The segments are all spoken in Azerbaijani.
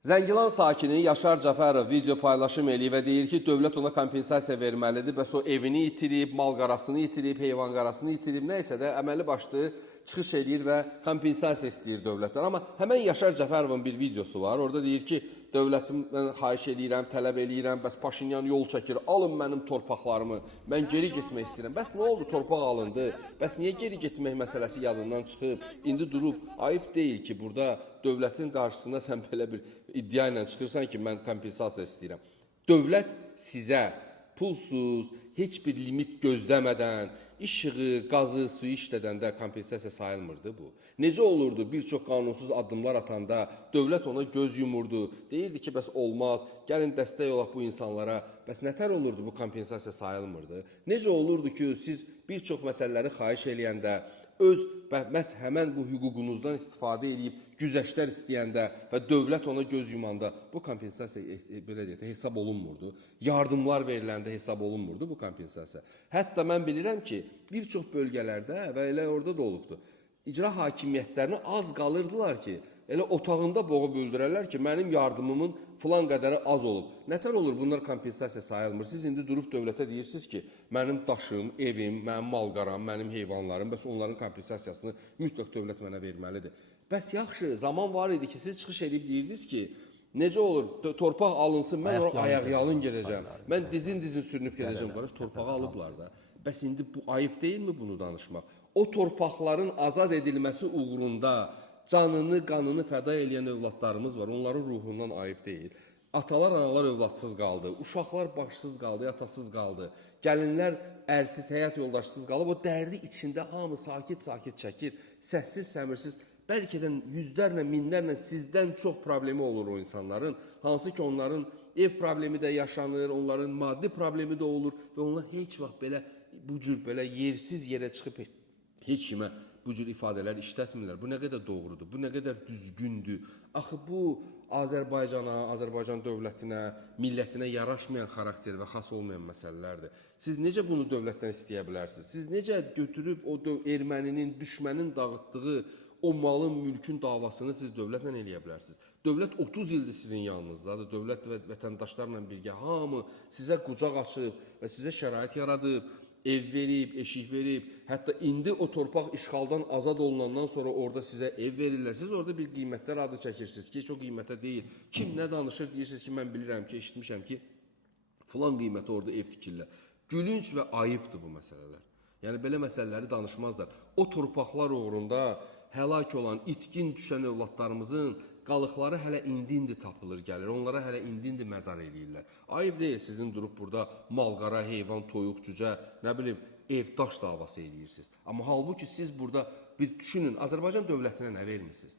Zəngilan sakini Yaşar Cəfərov video paylaşım eləyib və deyir ki, dövlət ona kompensasiya verməlidir. Bəs o evini itirib, mal qarasını itirib, heyvan qarasını itirib, nəysə də əməli başlı çıxış eləyir və kompensasiya istəyir dövlətdən. Amma həmən Yaşar Cəfərovun bir videosu var. Orada deyir ki, dövlətimdən xahiş eləyirəm, tələb eləyirəm, bəs Paşinyan yol çəkir, alın mənim torpaqlarımı, mən geri getmək istəyirəm. Bəs nə oldu, torpaq alındı? Bəs niyə geri getmək məsələsi yadından çıxıb? İndi durub, ayıb deyil ki, burada dövlətin qarşısında sən belə bir iddia ilə çıxırsan ki, mən kompensasiya istəyirəm. Dövlət sizə pulsuz, heç bir limit gözləmədən, işığı, qazı, suyu işlədəndə kompensasiya sayılmırdı bu. Necə olurdu bir çox qanunsuz addımlar atanda dövlət ona göz yumurdu, deyirdi ki, bəs olmaz, gəlin dəstək olaq bu insanlara, bəs nətər olurdu bu kompensasiya sayılmırdı? Necə olurdu ki, siz bir çox məsələləri xahiş eləyəndə, öz məhz həmən bu hüququnuzdan istifadə edib güzəştlər istəyəndə və dövlət ona göz yumanda bu kompensasiya belə deyək, hesab olunmurdu. Yardımlar veriləndə hesab olunmurdu bu kompensasiya. Hətta mən bilirəm ki, bir çox bölgələrdə və elə orada da olubdu. İcra hakimiyyətlərinə az qalırdılar ki, elə otağında boğub öldürərlər ki, mənim yardımımın filan qədəri az olub. Nətər olur, bunlar kompensasiya sayılmır. Siz indi durub dövlətə deyirsiniz ki, mənim daşım, evim, mənim malqaram, mənim heyvanlarım, bəs onların kompensasiyasını mütləq dövlət mənə verməlidir. Bəs yaxşı, zaman var idi ki, siz çıxış edib deyirdiniz ki, necə olur, torpaq alınsın, mən oraya ayaq-yalın gedəcəm, mən dizin sürünüb gedəcəm, qardaş, torpağı alıblar da. Bəs indi bu ayıb deyilmi bunu danışmaq? O torpaqların azad edilməsi uğrunda canını, qanını fəda eləyən övladlarımız var. Onların ruhundan ayıb deyil. Atalar, analar övladsız qaldı. Uşaqlar başsız qaldı, atasız qaldı. Gəlinlər ərsiz, həyat yoldaşsız qalıb. O dərdi içində hamı sakit-sakit çəkir. Səssiz, səmirsiz. Bəlkə də yüzlərlə, minlərlə sizdən çox problemi olur o insanların. Hansı ki, onların ev problemi də yaşanır, onların maddi problemi də olur və onlar heç vaxt belə bu cür belə yersiz yerə çıxıb heç kimə bu cür ifadələr işlətmirlər. Bu nə qədər doğrudur, bu nə qədər düzgündür. Axı bu Azərbaycana, Azərbaycan dövlətinə, millətinə yaraşmayan xarakter və xas olmayan məsələlərdir. Siz necə bunu dövlətdən istəyə bilərsiniz? Siz necə götürüb o erməninin, düşmənin dağıtdığı o malın, mülkün davasını siz dövlətlə eləyə bilərsiniz? Dövlət 30 ildir sizin yanınızdadır. Dövlət və vətəndaşlarla birgə hamı sizə qucaq açıb və sizə şərait yaradıb, ev verib, eşik verib, hətta indi o torpaq işğaldan azad olunandan sonra orada sizə ev verirlər. Siz orada bir qiymətlər adı çəkirsiniz ki, çox qiymətə deyil. Kim nə danışır, deyirsiniz ki, mən bilirəm ki, eşitmişəm ki, filan qiymətə orada ev tikirlər. Gülünc və ayıbdır bu məsələlər. Yəni, belə məsələləri danışmazlar. O torpaqlar uğrunda həlak olan, itkin düşən övladlarımızın qalıqları hələ indi tapılır, gəlir. Onlara hələ indi məzar eləyirlər. Ayıb deyil, sizin durub burada malqara, heyvan, toyuq, cücə, nə bilim, ev, daş davası eləyirsiniz. Amma halbuki siz burada bir düşünün, Azərbaycan dövlətinə nə vermişsiniz?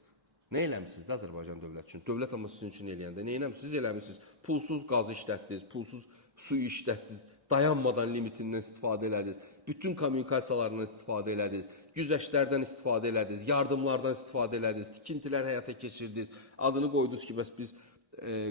Nə eləmişsiniz də Azərbaycan dövləti üçün? Dövlət amma sizin üçün eləyəndə nə eləmişsiniz? Eləmişsiniz, pulsuz qazı işlətdiniz, pulsuz suyu işlətdiniz, dayanmadan limitindən istifadə elədiniz, bütün kommunikasiyalarından istifadə elədiniz, güzəştlərdən istifadə elədiniz, yardımlardan istifadə elədiniz, tikintilər həyata keçirdiniz, adını qoydunuz ki, bəs biz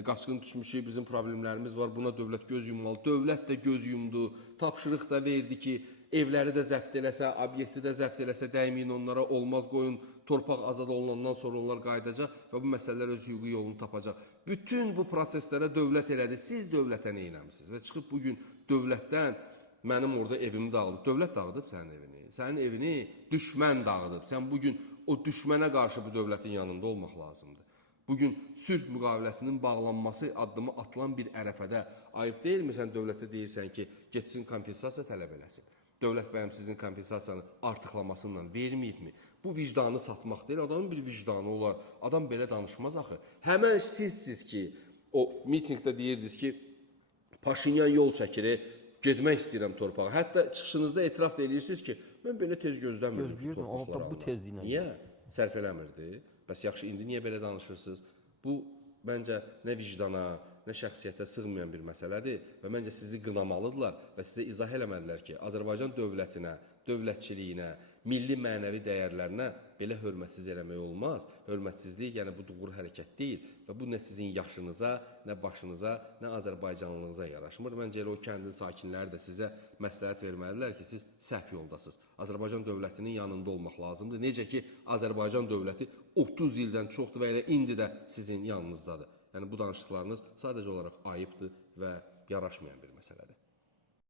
qaçqın düşmüşük, bizim problemlərimiz var, buna dövlət göz yummalı. Dövlət də göz yumdu, tapşırıq da verdi ki, evləri də zəbt eləsə, obyekti də zəbt eləsə, dəyməyin onlara, olmaz qoyun, torpaq azad olunandan sonra onlar qayıdacaq və bu məsələlər öz hüquqi yolunu tapacaq. Bütün bu proseslərə dövlət elədi, siz dövlətə nə eləmişsiniz? Və çıxıb bugün dövlətdən mənim orada evimi dağıdıb, dövlət dağıdıb sənin evini. Sənin evini düşmən dağıdıb. Sən bugün o düşmənə qarşı bu dövlətin yanında olmaq lazımdır. Bugün sülh müqaviləsinin bağlanması addımı atılan bir ərəfədə ayıb deyilmi sən dövlətə deyirsən ki, getsin kompensasiya tələb eləsin? Dövlət bəyəm sizin kompensasiyanı artıqlamasından verməyibmi? Bu vicdanı satmaq deyil, adamın bir vicdanı olar. Adam belə danışmaz axı. Həmən sizsiz ki, o mitingdə deyirdiniz ki, Paşinyan yol çəkir, getmək istəyirəm torpağa. Hətta çıxışınızda etiraf edirsiniz ki, mən belə tez gözləmirdim torpaqları almaq. Niyə? Sərf eləmirdi. Bəs yaxşı, indi niyə belə danışırsınız? Bu, məncə, nə vicdana, nə şəxsiyyətə sığmayan bir məsələdir və məncə sizi qınamalıdırlar və sizə izah eləmədilər ki, Azərbaycan dövlətinə, dövlətçiliyinə, milli mənəvi dəyərlərinə belə hörmətsiz eləmək olmaz. Hörmətsizlik, yəni bu doğru hərəkət deyil və bu nə sizin yaşınıza, nə başınıza, nə Azərbaycanlılığınıza yaraşmır. Məncə elə o kəndin sakinləri də sizə məsləhət verməlidirlər ki, siz səhv yoldasınız. Azərbaycan dövlətinin yanında olmaq lazımdır. Necə ki, Azərbaycan dövləti 30 ildən çoxdur və elə indi də sizin yanınızdadır. Yəni bu danışdıqlarınız sadəcə olaraq ayıbdır və yaraşmayan bir məsələdir.